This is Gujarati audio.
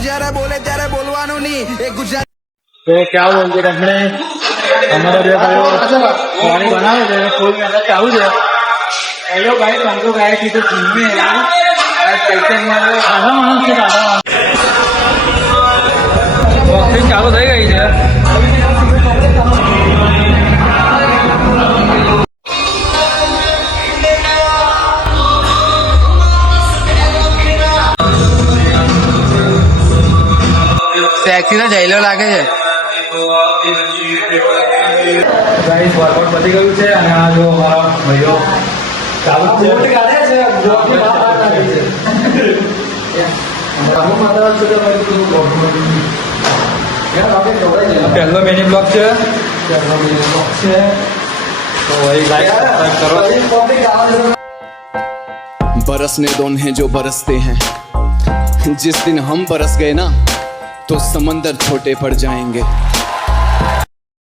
બાપુ જ્યારે બોલે ત્યારે બોલવાનું નહીં. એક ગુજરાત. તો क्या बोलते આપણે અમારા બે ભાઈઓ પાણી બનાવે છે ફૂલ મહેનત ચાલુ છે. હેલો ભાઈ हम तो गए थे तो जिम में यार कैसे आधा माणस છે આधा માણસ બોક્સિંગ ચાલુ થઈ ગઈ છે. સેક્સી તો જઈલો લાગે છે. ગાઈસ વર્કઆઉટ પતી ગયું છે અને આ જો મારા ભાઈઓ ચાલુ છે. પહેલો મિની બ્લોગ છે તો વही लाइक सब्सक्राइब करो. बरसने दो उन्हें जो बरसते हैं. जिस दिन हम बरस गए ना तो समंदर छोटे पड़ जाएंगे.